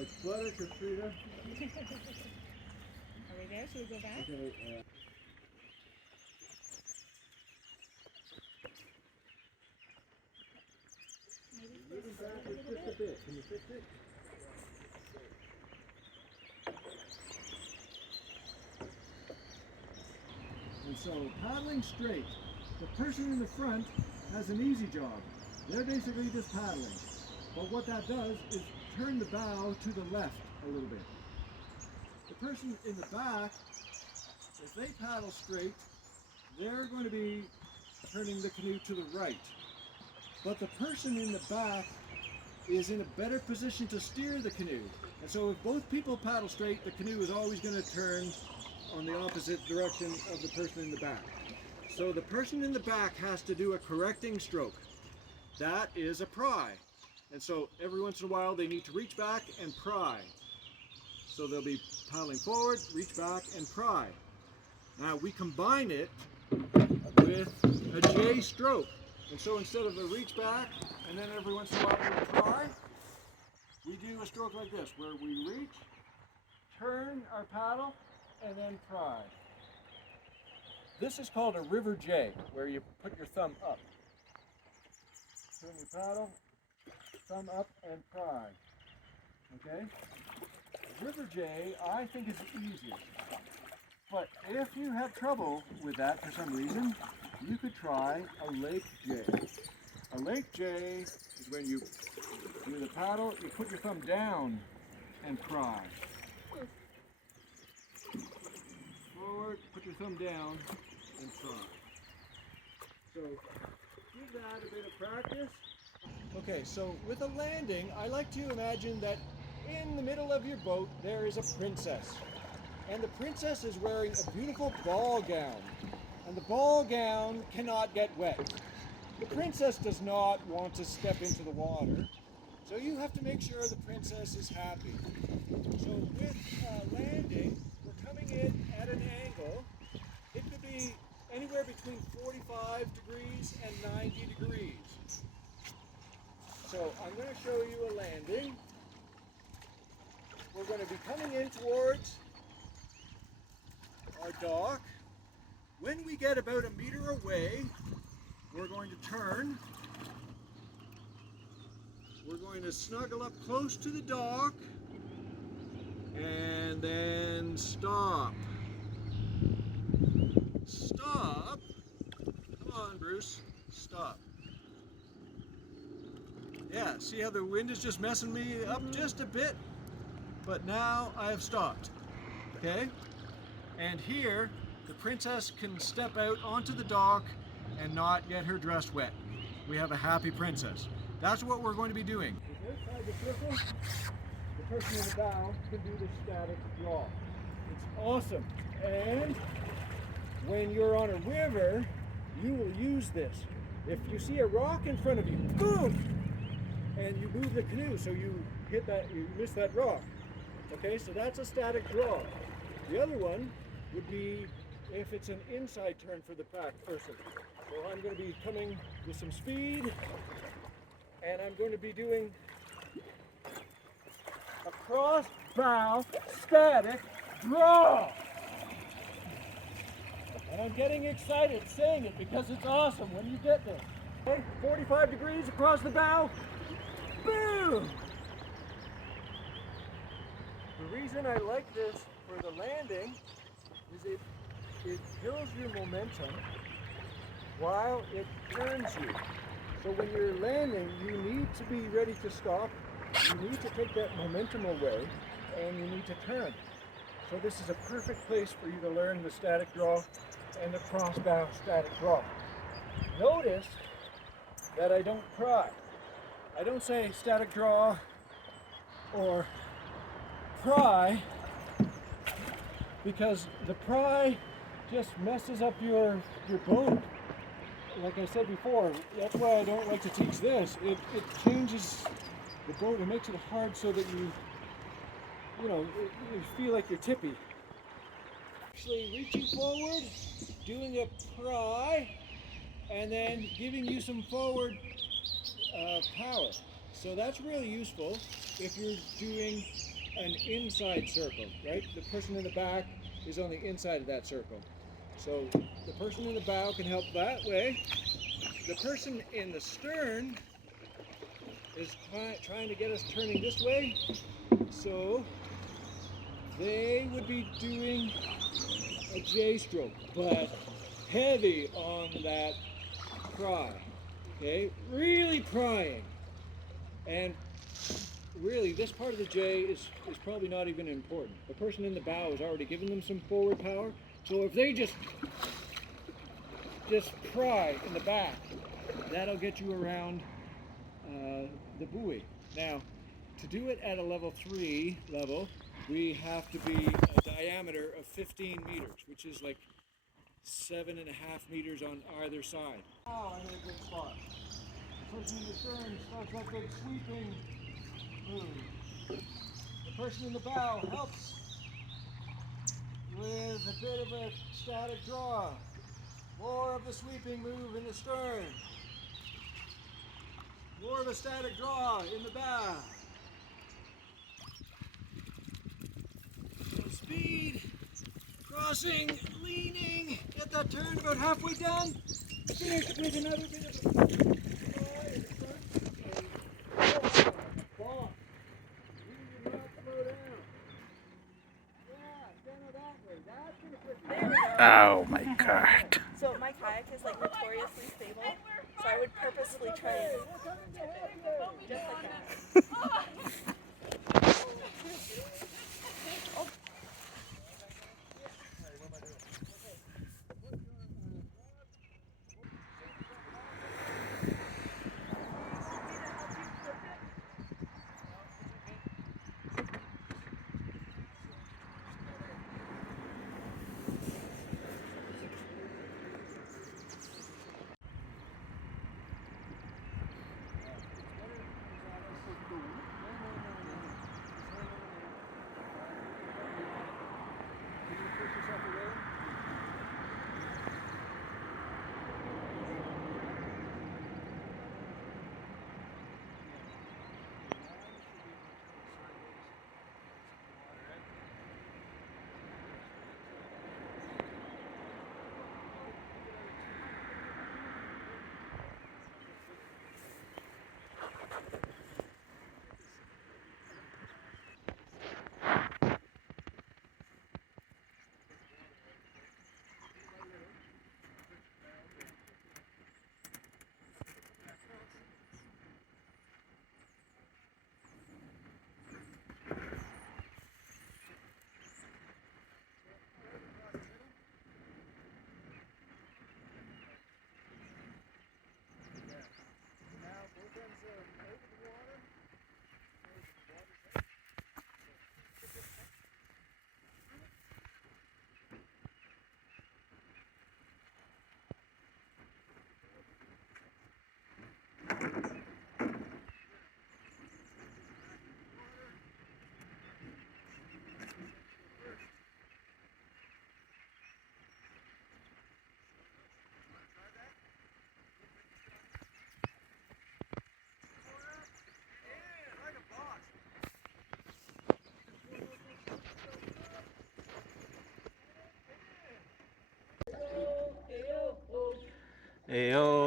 like flutter, Katrina. Are we there? Should we go back? Okay. Moving backwards just a bit. Can you fix it? And so paddling straight, the person in the front has an easy job. They're basically just paddling. But what that does is turn the bow to the left a little bit. The person in the back, if they paddle straight, they're going to be turning the canoe to the right. But the person in the back is in a better position to steer the canoe. And so if both people paddle straight, the canoe is always going to turn on the opposite direction of the person in the back. So the person in the back has to do a correcting stroke. That is a pry. And so every once in a while they need to reach back and pry. So they'll be paddling forward, reach back and pry. Now we combine it with a J stroke. And so instead of a reach back and then every once in a while we pry, we do a stroke like this where we reach, turn our paddle, and then pry. This is called a river J, where you put your thumb up. Turn your paddle, thumb up, and pry. Okay? River J, I think, is the easiest. But if you have trouble with that for some reason, you could try a lake J. A lake J is when you do the paddle, you put your thumb down and pry. Forward, put your thumb down and pry. So give that a bit of practice. Okay, so with a landing, I like to imagine that in the middle of your boat there is a princess. And the princess is wearing a beautiful ball gown. And the ball gown cannot get wet. The princess does not want to step into the water. So you have to make sure the princess is happy. So with landing, we're coming in at an angle. It could be anywhere between 45 degrees and 90 degrees. So I'm going to show you a landing. We're going to be coming in towards our dock. When we get about a meter away, we're going to turn. We're going to snuggle up close to the dock and then stop. Stop. Come on, Bruce. Stop. Yeah, see how the wind is just messing me up just a bit? But now I have stopped. Okay? And here, the princess can step out onto the dock and not get her dress wet. We have a happy princess. That's what we're going to be doing. Inside the circle, the person in the bow can do the static draw. It's awesome. And when you're on a river, you will use this. If you see a rock in front of you, boom! And you move the canoe so you hit that, you miss that rock. Okay, so that's a static draw. The other one would be if it's an inside turn for the back person. So I'm going to be coming with some speed, and I'm going to be doing a cross bow static draw. And I'm getting excited saying it because it's awesome when you get there. Okay, 45 degrees across the bow. Boom! The reason I like this for the landing is it builds your momentum while it turns you. So when you're landing, you need to be ready to stop. You need to take that momentum away, and you need to turn. So this is a perfect place for you to learn the static draw and the cross bow static draw. Notice that I don't pry. I don't say static draw or pry, because the pry just messes up your boat. Like I said before, that's why I don't like to teach this. It changes the boat and makes it hard so that you feel like you're tippy. Actually reaching forward, doing a pry, and then giving you some forward power. So that's really useful if you're doing an inside circle, right? The person in the back is on the inside of that circle. So the person in the bow can help that way. The person in the stern is trying to get us turning this way. So they would be doing a J stroke, but heavy on that pry, okay? Really prying. And really, this part of the J is probably not even important. The person in the bow has already given them some forward power, so if they just pry in the back, that'll get you around the buoy. Now, to do it at a level 3 level, we have to be a diameter of 15 meters, which is like 7.5 meters on either side. Oh, I'm in a good spot. The person in the stern starts that big sweeping move. The person in the bow helps with a bit of a static draw. More of the sweeping move in the stern. More of a static draw in the bow. So speed, crossing, leaning, get that turn about halfway done. Finish with another bit of a draw in the front. Boss. You do not slow down. Yeah, stand that way. That's going to put There we go. Oh my god. So my kayak is like notoriously stable, so I would purposefully try and tip it, just like that. Ayo.